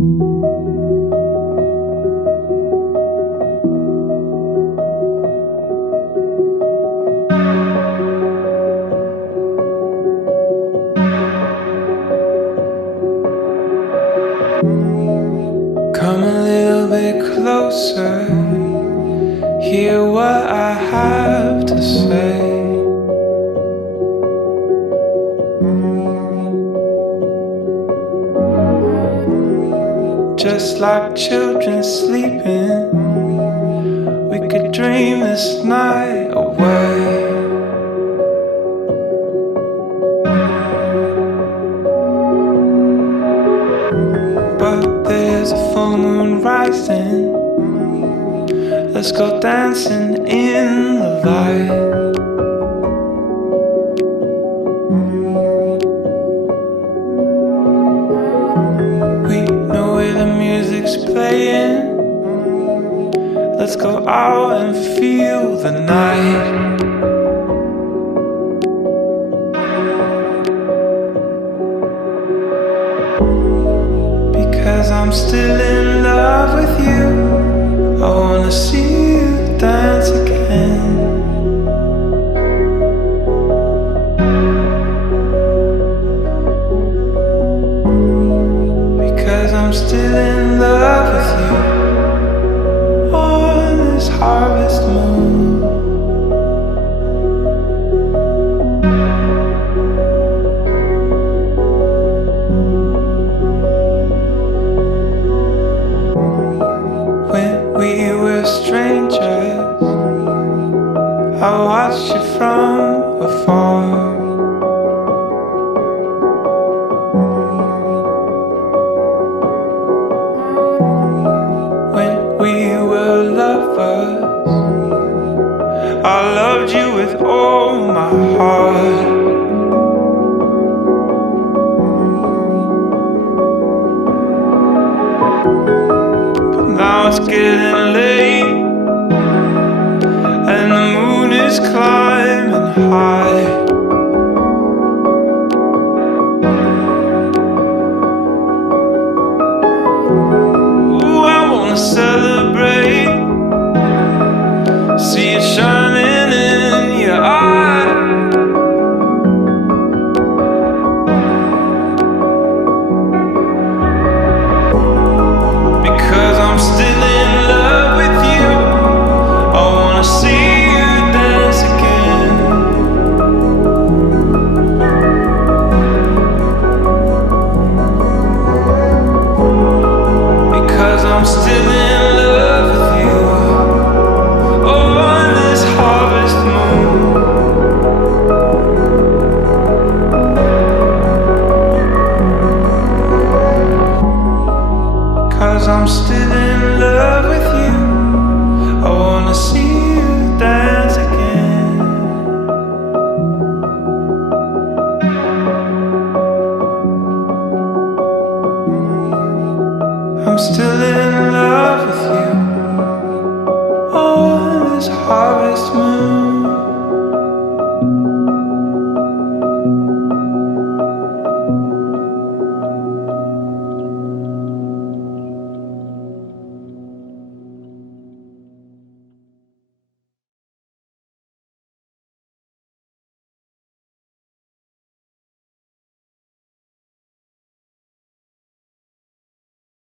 Come a little bit closer, hear what I have to say. Just like children sleeping, we could dream this night away. But there's a full moon rising, let's go dancing in the light. We know where the music's playing, let's go out and feel the night. Because I'm still in love with you, I wanna see you dance again. Because I'm still in love with you on this harvest moon. We were strangers, I watched you from afar. When we were lovers, I loved you with all my heart. Now it's getting late, and the moon is climbing high. Ooh, I wanna celebrate, see it shining in your eye. Because I'm still in love with you, I wanna see you dance again. Because I'm still in love with you, on this harvest moon. Because I'm still in love with you, I wanna see you dance again. I'm still in love with you on this harvest moon.